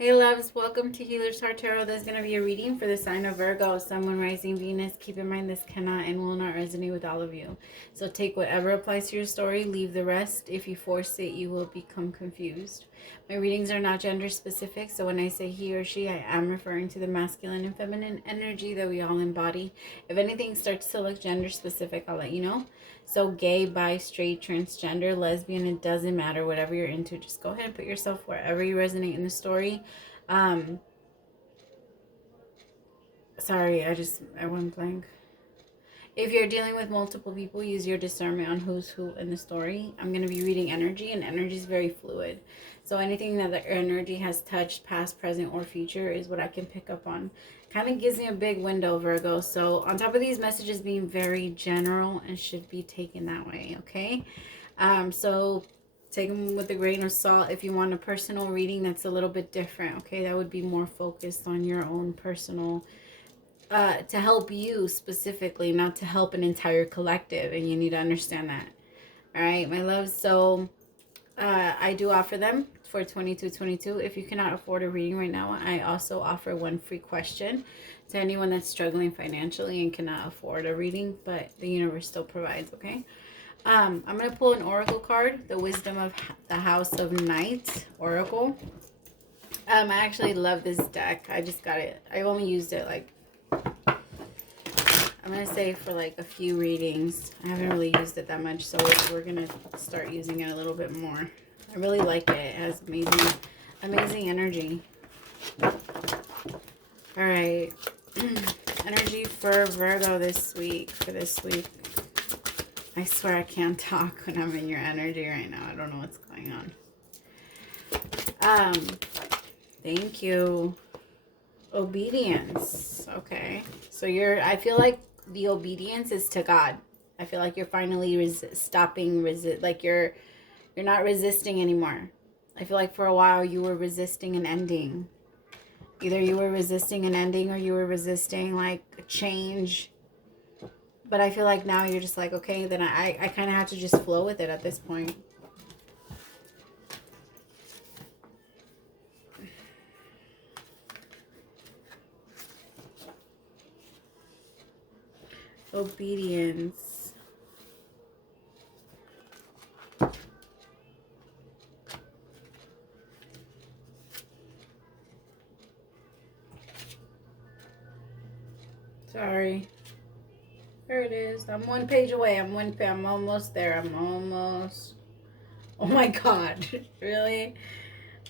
Hey loves, welcome to Healer's Heart Tarot. There's going to be a reading for the sign of Virgo, Sun, Moon, Rising, Venus. Keep in mind this cannot and will not resonate with all of you. So take whatever applies to your story, leave the rest. If you force it, you will become confused. My readings are not gender specific, so when I say he or she, I am referring to the masculine and feminine energy that we all embody. If anything starts to look gender specific, I'll let you know. So gay, bi, straight, transgender, lesbian, it doesn't matter. Whatever you're into, just go ahead and put yourself wherever you resonate in the story. Sorry, I went blank. If you're dealing with multiple people, use your discernment on who's who in the story. I'm going to be reading energy, and energy is very fluid. So anything that the energy has touched, past, present, or future, is what I can pick up on. Kind of gives me a big window, Virgo. So on top of these messages being very general and should be taken that way, okay? So take them with a grain of salt. If you want a personal reading that's a little bit different, okay, that would be more focused on your own personal, to help you specifically, not to help an entire collective, and you need to understand that. All right, my loves. So I do offer them for $22.22. If you cannot afford a reading right now, I also offer one free question to anyone that's struggling financially and cannot afford a reading, but the universe still provides, okay? I'm going to pull an oracle card, the Wisdom of the House of Night Oracle. I actually love this deck. I just got it. I only used it like, I'm going to say for like a few readings. I haven't really used it that much, so we're going to start using it a little bit more. I really like it. It has amazing energy. All right. Energy for Virgo this week, I swear I can't talk when I'm in your energy right now. I don't know what's going on. Thank you. Obedience. Okay. So I feel like the obedience is to God. I feel like you're finally stopping like you're not resisting anymore. I feel like for a while you were resisting an ending. Either you were resisting an ending or you were resisting like a change. But I feel like now you're just like, okay, then I kind of have to just flow with it at this point. Obedience. Sorry. There it is. I'm one page away. I'm almost there. I'm almost. Oh my God. Really?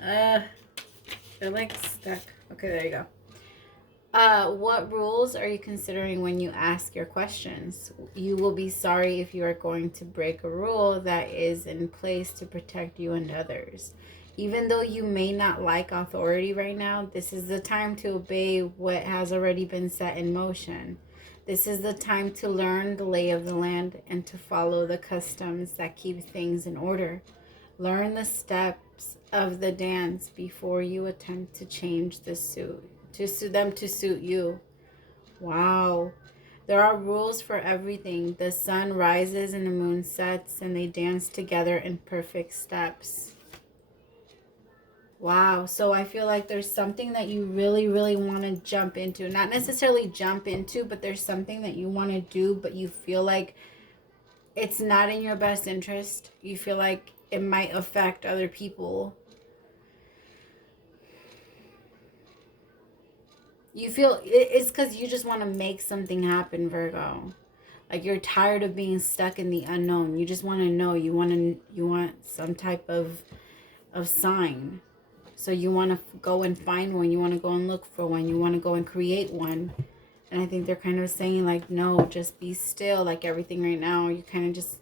They're like stuck. Okay, there you go. What rules are you considering when you ask your questions? You will be sorry if you are going to break a rule that is in place to protect you and others. Even though you may not like authority right now, this is the time to obey what has already been set in motion. This is the time to learn the lay of the land and to follow the customs that keep things in order. Learn the steps of the dance before you attempt to change the suit. To suit you. Wow. There are rules for everything. The sun rises and the moon sets, and they dance together in perfect steps. Wow. So I feel like there's something that you really, really want to jump into. Not necessarily jump into, but there's something that you want to do, but you feel like it's not in your best interest. You feel like it might affect other people. You feel it's because you just want to make something happen, Virgo. Like you're tired of being stuck in the unknown. You just want to know. You want some type of sign. So you want to go and find one. You want to go and look for one. You want to go and create one. And I think they're kind of saying like, no, just be still. Like everything right now, you kind of just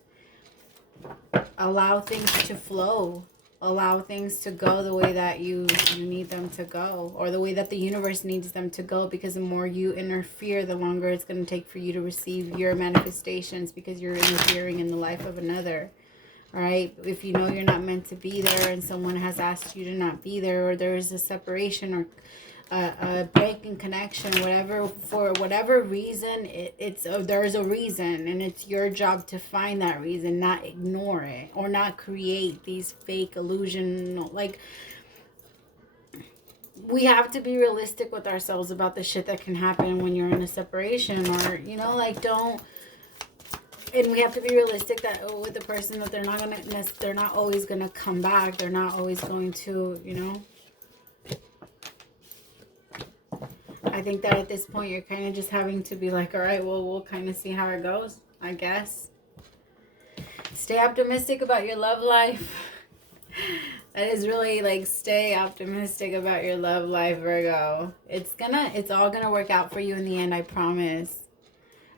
allow things to flow. Allow things to go the way that you need them to go, or the way that the universe needs them to go, because the more you interfere, the longer it's going to take for you to receive your manifestations, because you're interfering in the life of another. All right, if you know you're not meant to be there and someone has asked you to not be there, or there is a separation or a break in connection, whatever, for whatever reason, there's a reason, and it's your job to find that reason, not ignore it, or not create these fake illusion, like we have to be realistic with ourselves about the shit that can happen when you're in a separation, or, you know, like, don't, and we have to be realistic that with the person that they're not always gonna come back. They're not always going to, you know. I think that at this point you're kind of just having to be like, all right, well, we'll kind of see how it goes, I guess. Stay optimistic about your love life. That is really like, stay optimistic about your love life, Virgo. It's all gonna work out for you in the end, I promise.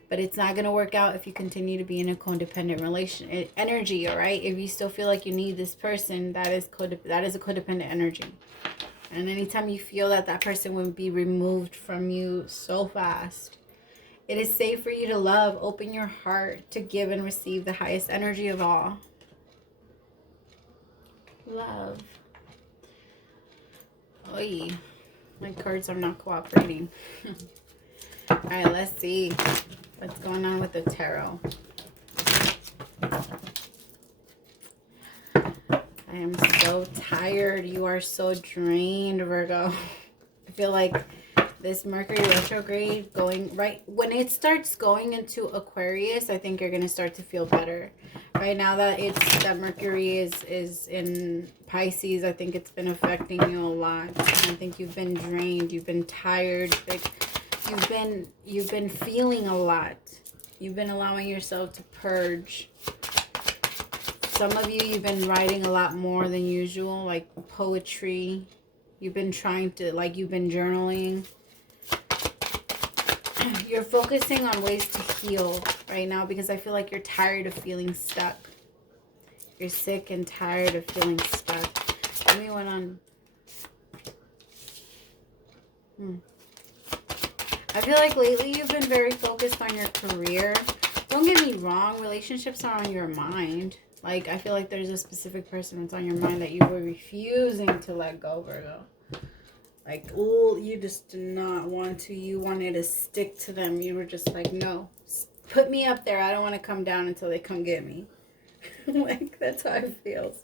But it's not gonna work out if you continue to be in a codependent energy, all right? If you still feel like you need this person, that is a codependent energy. And anytime you feel that that person would be removed from you so fast, it is safe for you to love. Open your heart to give and receive the highest energy of all. Love. Oy, my cards are not cooperating. All right, let's see what's going on with the tarot. I am so tired. You are so drained, Virgo. I feel like this Mercury retrograde going right when it starts going into Aquarius, I think you're going to start to feel better. Right now that Mercury is in Pisces, I think it's been affecting you a lot. I think you've been drained, you've been tired, like you've been feeling a lot. You've been allowing yourself to purge. Some of you, you've been writing a lot more than usual, like poetry. You've been trying to, like, you've been journaling. You're focusing on ways to heal right now because I feel like you're tired of feeling stuck. You're sick and tired of feeling stuck. Give me one on. I feel like lately you've been very focused on your career. Don't get me wrong, relationships are on your mind. Like, I feel like there's a specific person that's on your mind that you were refusing to let go, Virgo. Like, oh, you just did not want to. You wanted to stick to them. You were just like, no, put me up there. I don't want to come down until they come get me. Like, that's how it feels.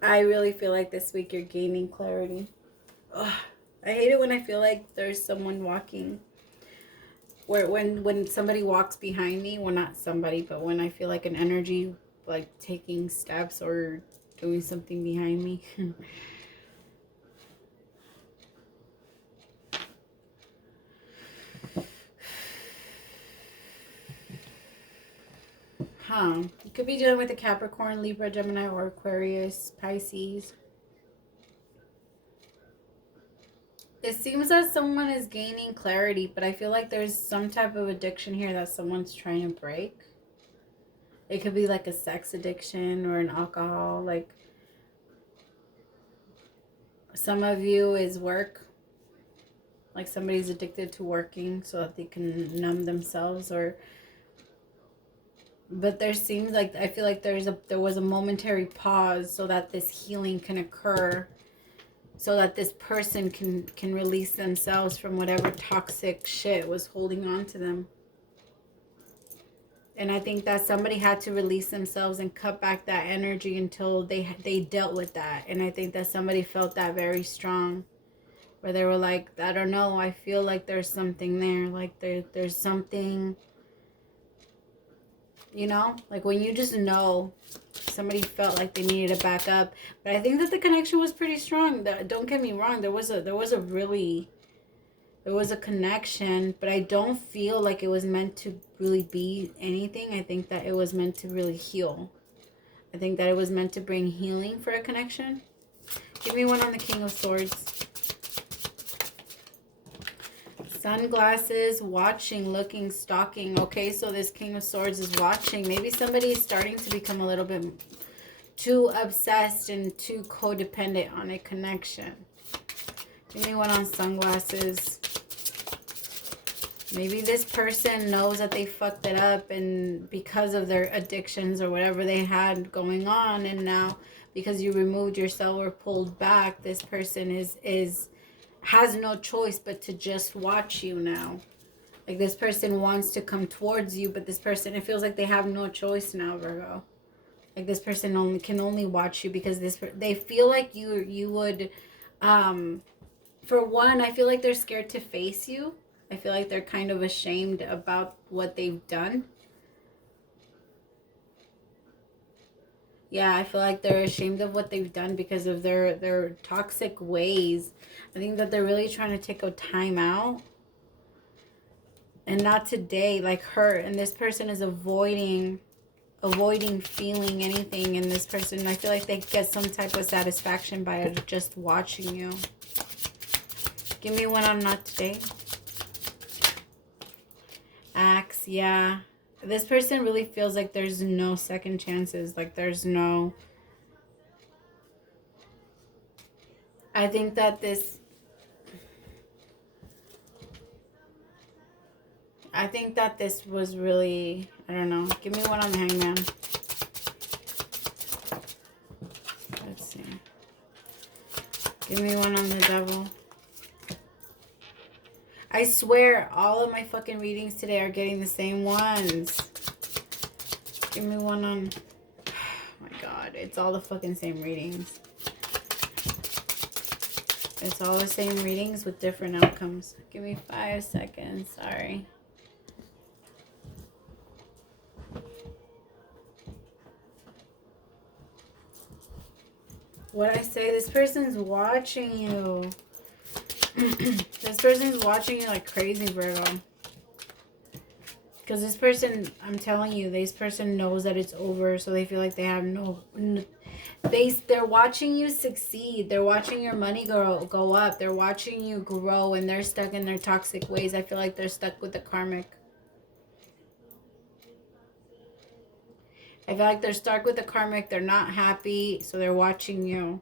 I really feel like this week you're gaining clarity. Ugh, I hate it when I feel like there's someone walking. When somebody walks behind me, well, not somebody, but when I feel like an energy, like taking steps or doing something behind me. You could be dealing with a Capricorn, Libra, Gemini, or Aquarius, Pisces. It seems that someone is gaining clarity, but I feel like there's some type of addiction here that someone's trying to break. It could be like a sex addiction or an alcohol. Like, some of you is work. Like, somebody's addicted to working so that they can numb themselves, or... But there seems like, I feel like there was a momentary pause so that this healing can occur, so that this person can release themselves from whatever toxic shit was holding on to them. And I think that somebody had to release themselves and cut back that energy until they dealt with that. And I think that somebody felt that very strong, where they were like, I don't know, I feel like there's something there. Like, there's something... You know, like when you just know somebody felt like they needed to back up. But I think that the connection was pretty strong. Don't get me wrong. There was a connection, but I don't feel like it was meant to really be anything. I think that it was meant to really heal. I think that it was meant to bring healing for a connection. Give me one on the King of Swords. Sunglasses, watching, looking, stalking. Okay, so this King of Swords is watching. Maybe somebody is starting to become a little bit too obsessed and too codependent on a connection. Give me one on sunglasses. Maybe this person knows that they fucked it up, and because of their addictions or whatever they had going on, and now because you removed yourself or pulled back, this person has no choice but to just watch you now. Like, this person wants to come towards you, but this person, it feels like they have no choice now, Virgo. Like, this person can only watch you because they feel like you would For one, I feel like they're scared to face you. I feel like they're kind of ashamed about what they've done. Yeah, I feel like they're ashamed of what they've done because of their toxic ways. I think that they're really trying to take a time out. And not today, like hurt. And this person is avoiding feeling anything in this person. I feel like they get some type of satisfaction by just watching you. Give me one on not today. Axe, yeah. This person really feels like there's no second chances. Like there's no... I think that this... I think that this was really... I don't know. Give me one on the Hangman. Let's see. Give me one on the Devil. I swear, all of my fucking readings today are getting the same ones. Give me one on... Oh my god, it's all the fucking same readings. It's all the same readings with different outcomes. Give me 5 seconds, sorry. What I say, this person's watching you. This person's watching you like crazy, Virgo. Because this person, I'm telling you, this person knows that it's over, so they feel like they have they're watching you succeed. They're watching your money go up. They're watching you grow, and they're stuck in their toxic ways. I feel like they're stuck with the karmic. I feel like they're stuck with the karmic. They're not happy, so they're watching you.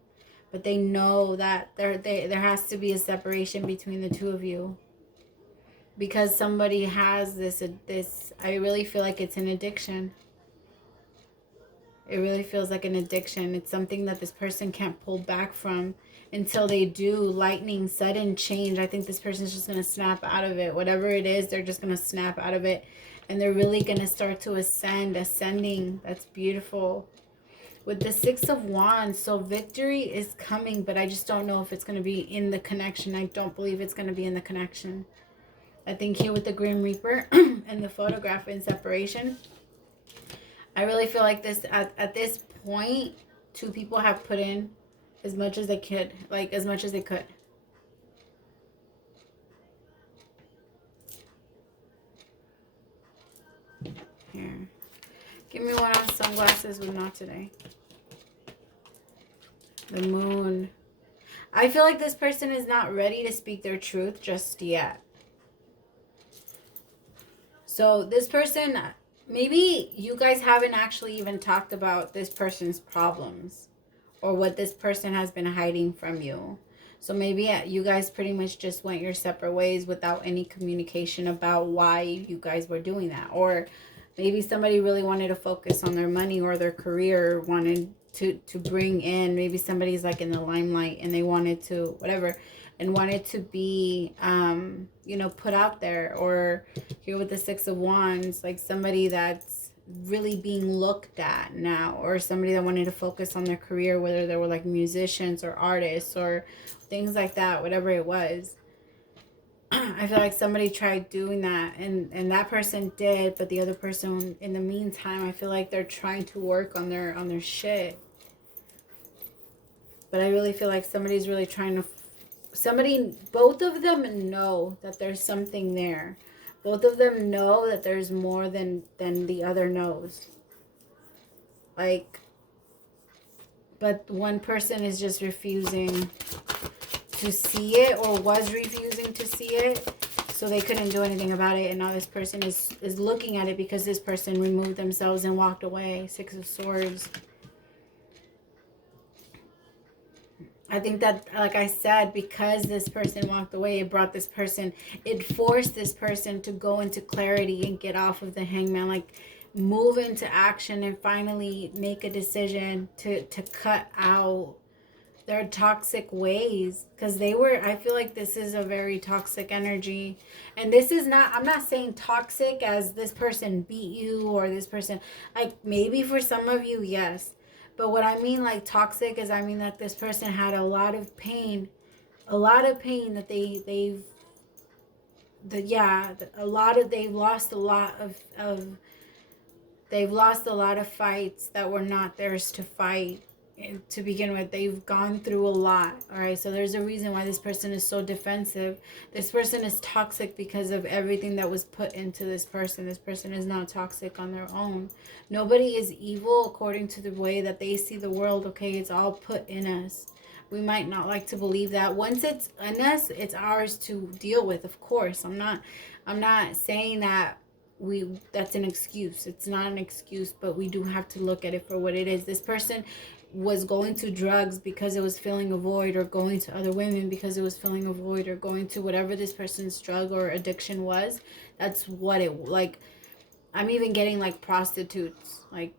But they know that there has to be a separation between the two of you. Because somebody has this, I really feel like it's an addiction. It really feels like an addiction. It's something that this person can't pull back from until they do. Lightning, sudden change. I think this person's just going to snap out of it. Whatever it is, they're just going to snap out of it. And they're really going to start to ascending. That's beautiful. With the 6 of Wands, so victory is coming, but I just don't know if it's going to be in the connection. I don't believe it's going to be in the connection. I think here with the Grim Reaper and the photograph in separation, I really feel like this at this point, 2 people have put in as much as they could, like as much as they could. Here. Give me one on sunglasses with not today. The Moon. I feel like this person is not ready to speak their truth just yet. So this person, maybe you guys haven't actually even talked about this person's problems or what this person has been hiding from you. So maybe you guys pretty much just went your separate ways without any communication about why you guys were doing that. Or maybe somebody really wanted to focus on their money or their career, wanted to bring in, maybe somebody's like in the limelight and they wanted to, whatever, and wanted to be, you know, put out there. Or here with the 6 of Wands, like somebody that's really being looked at now, or somebody that wanted to focus on their career, whether they were like musicians or artists or things like that, whatever it was. I feel like somebody tried doing that and that person did, but the other person in the meantime, I feel like they're trying to work on their shit. But I really feel like somebody's really trying to, both of them know that there's something there. Both of them know that there's more than the other knows. Like, but one person is just refusing to see it, or was refusing to see it, so they couldn't do anything about it. And now this person is looking at it because this person removed themselves and walked away. 6 of Swords. I think that, like I said, because this person walked away, it brought this person, it forced this person to go into clarity and get off of the Hangman, like move into action and finally make a decision to cut out their toxic ways. Because they were, I feel like this is a very toxic energy. And this is not, I'm not saying toxic as this person beat you or this person, like maybe for some of you, yes. But what I mean like toxic is, I mean that this person had a lot of pain a lot of pain that they've lost a lot of fights that were not theirs to fight to begin with. They've gone through a lot. All right, so there's a reason why this person is so defensive. This person is toxic because of everything that was put into this person. This person is not toxic on their own. Nobody is evil according to the way that they see the world. Okay, it's all put in us. We might not like to believe that. Once it's in us, it's ours to deal with. Of course, I'm not saying that that's an excuse. It's not an excuse, but we do have to look at it for what it is. This person was going to drugs because it was filling a void, or going to other women because it was filling a void, or going to whatever this person's drug or addiction was. That's what it, like, I'm even getting like prostitutes. Like,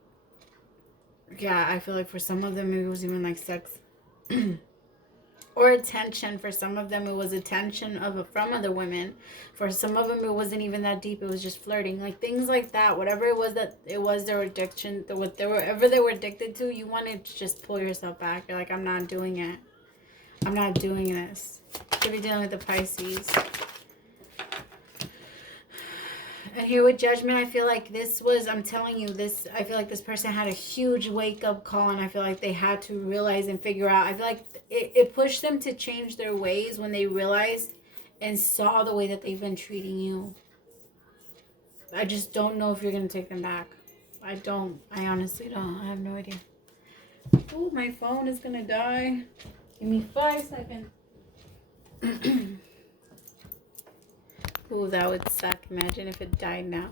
yeah, I feel like for some of them it was even like sex. Or attention. For some of them it was attention from other women. For some of them it wasn't even that deep, it was just flirting, like things like that. Whatever it was their addiction, whatever they were addicted to, you wanted to just pull yourself back. You're like, I'm not doing it, I'm not doing this. Could be dealing with the Pisces. And here with Judgment, I feel like this was, I'm telling you, I feel like this person had a huge wake-up call, and I feel like they had to realize and figure out. I feel like it pushed them to change their ways when they realized and saw the way that they've been treating you. I just don't know if you're going to take them back. I honestly don't. I have no idea. Oh, my phone is going to die. Give me 5 seconds. Ooh, that would suck. Imagine if it died now.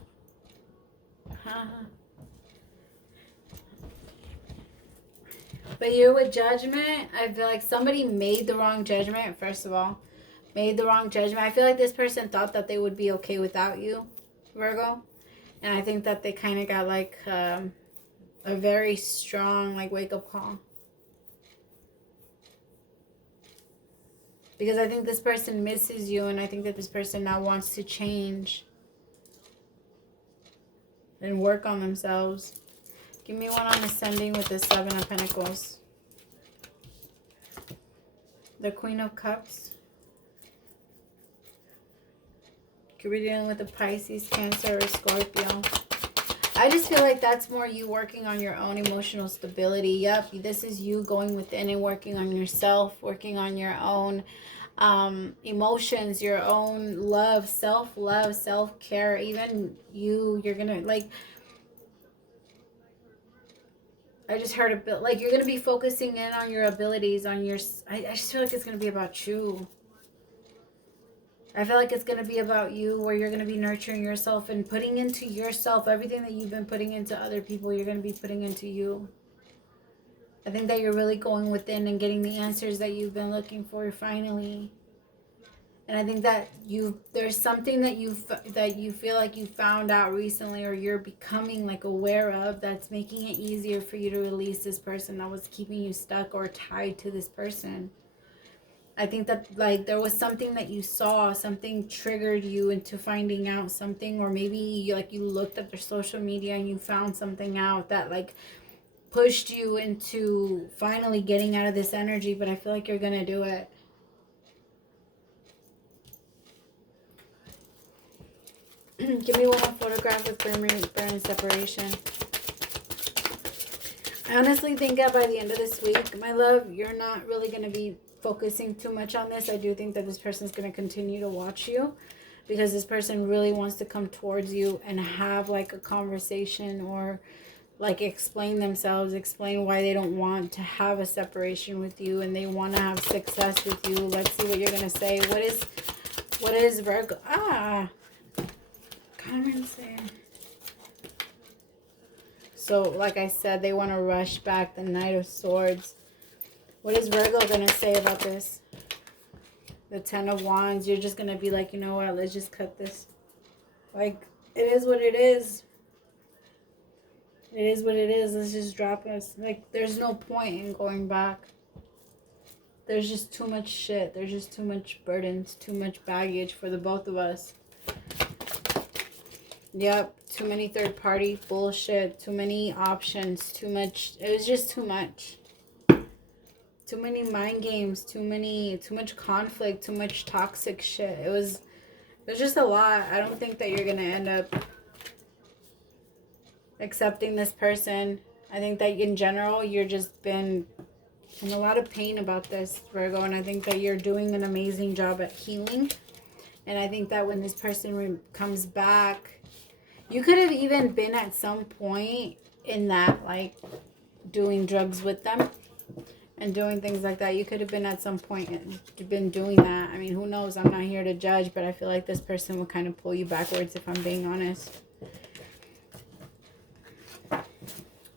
But here with Judgment, I feel like somebody made the wrong judgment, first of all. Made the wrong judgment. I feel like this person thought that they would be okay without you, Virgo. And I think that they kind of got like a very strong like wake-up call. Because I think this person misses you, and I think that this person now wants to change and work on themselves. Give me one on Ascending with the 7 of Pentacles. The Queen of Cups. Could be dealing with the Pisces, Cancer, or Scorpio. I just feel like that's more you working on your own emotional stability. Yep, this is you going within and working on yourself, working on your own emotions, your own love, self-love, self-care. Even you're gonna like, I just heard a bit like you're gonna be focusing in on your abilities, on your, I just feel like it's gonna be about you. I feel like it's going to be about you, where you're going to be nurturing yourself and putting into yourself everything that you've been putting into other people. You're going to be putting into you. I think that you're really going within and getting the answers that you've been looking for finally. And I think that there's something that you feel like you found out recently, or you're becoming like aware of, that's making it easier for you to release this person that was keeping you stuck or tied to this person. I think that like there was something that you saw, something triggered you into finding out something, or maybe like you looked at their social media and you found something out that like pushed you into finally getting out of this energy. But I feel like you're gonna do it. Give me one more photograph with burn and separation. I honestly think that by the end of this week, my love, you're not really going to be focusing too much on this. I do think that this person is going to continue to watch you, because this person really wants to come towards you and have like a conversation, or like explain themselves, explain why they don't want to have a separation with you and they want to have success with you. Let's see what you're going to say. What is Virgo? So like I said, they want to rush back. The Knight of Swords. What is Virgo going to say about this? The 10 of Wands. You're just going to be like, you know what, let's just cut this. Like, it is what it is. It is what it is. Let's just drop us. Like, there's no point in going back. There's just too much shit. There's just too much burdens, too much baggage for the both of us. Yep, too many third-party bullshit, too many options, too much. It was just too much. Too many mind games, too much conflict, too much toxic shit. It was just a lot. I don't think that you're going to end up accepting this person. I think that in general, you're just been in a lot of pain about this, Virgo, and I think that you're doing an amazing job at healing. And I think that when this person comes back, you could have even been at some point in that, like, doing drugs with them and doing things like that. You could have been at some point and been doing that. I mean, who knows? I'm not here to judge, but I feel like this person will kind of pull you backwards, if I'm being honest.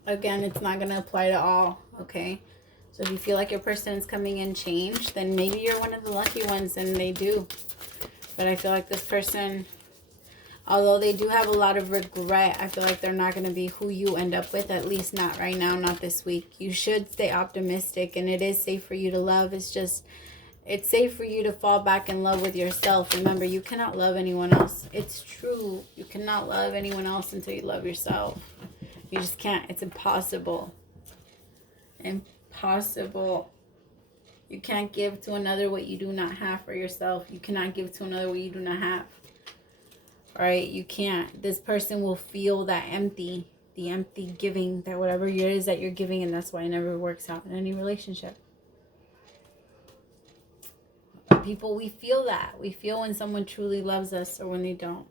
Again, it's not going to apply to all, okay? So if you feel like your person is coming in changed, then maybe you're one of the lucky ones and they do. But I feel like this person, although they do have a lot of regret, I feel like they're not going to be who you end up with, at least not right now, not this week. You should stay optimistic, and it is safe for you to love. It's just, it's safe for you to fall back in love with yourself. Remember, you cannot love anyone else. It's true. You cannot love anyone else until you love yourself. You just can't. It's impossible. Impossible. You can't give to another what you do not have for yourself. You cannot give to another what you do not have. All right? You can't. This person will feel that empty, the empty giving, that whatever it is that you're giving, and that's why it never works out in any relationship. People, we feel that. We feel when someone truly loves us or when they don't.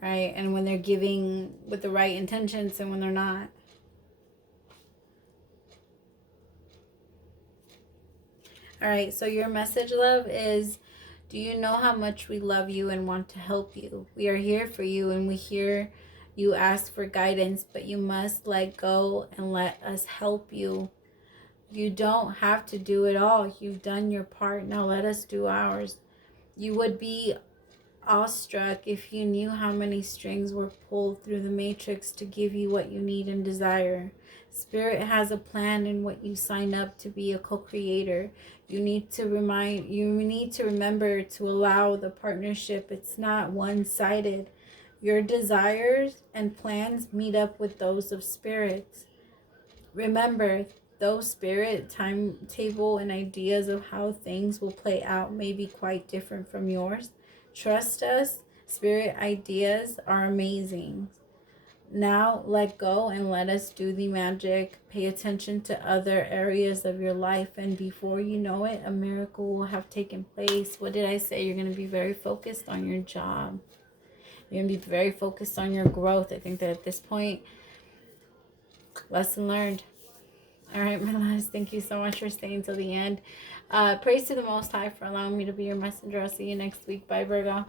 Right? And when they're giving with the right intentions and when they're not. All right, so your message, love, is, do you know how much we love you and want to help you? We are here for you, and we hear you ask for guidance, but you must let go and let us help you. You don't have to do it all. You've done your part. Now let us do ours. You would be awestruck if you knew how many strings were pulled through the matrix to give you what you need and desire. Spirit has a plan in what you sign up to be a co-creator. You need to remember to allow the partnership. It's not one-sided. Your desires and plans meet up with those of spirits. Remember, those spirit timetable and ideas of how things will play out may be quite different from yours. Trust us, spirit ideas are amazing. Now let go and let us do the magic. Pay attention to other areas of your life, and before you know it, a miracle will have taken place. What did I say? You're going to be very focused on your job. You're going to be very focused on your growth. I think that at this point, lesson learned. All right, my loves, thank you so much for staying till the end. Praise to the Most High for allowing me to be your messenger. I'll see you next week. Bye, Virgo.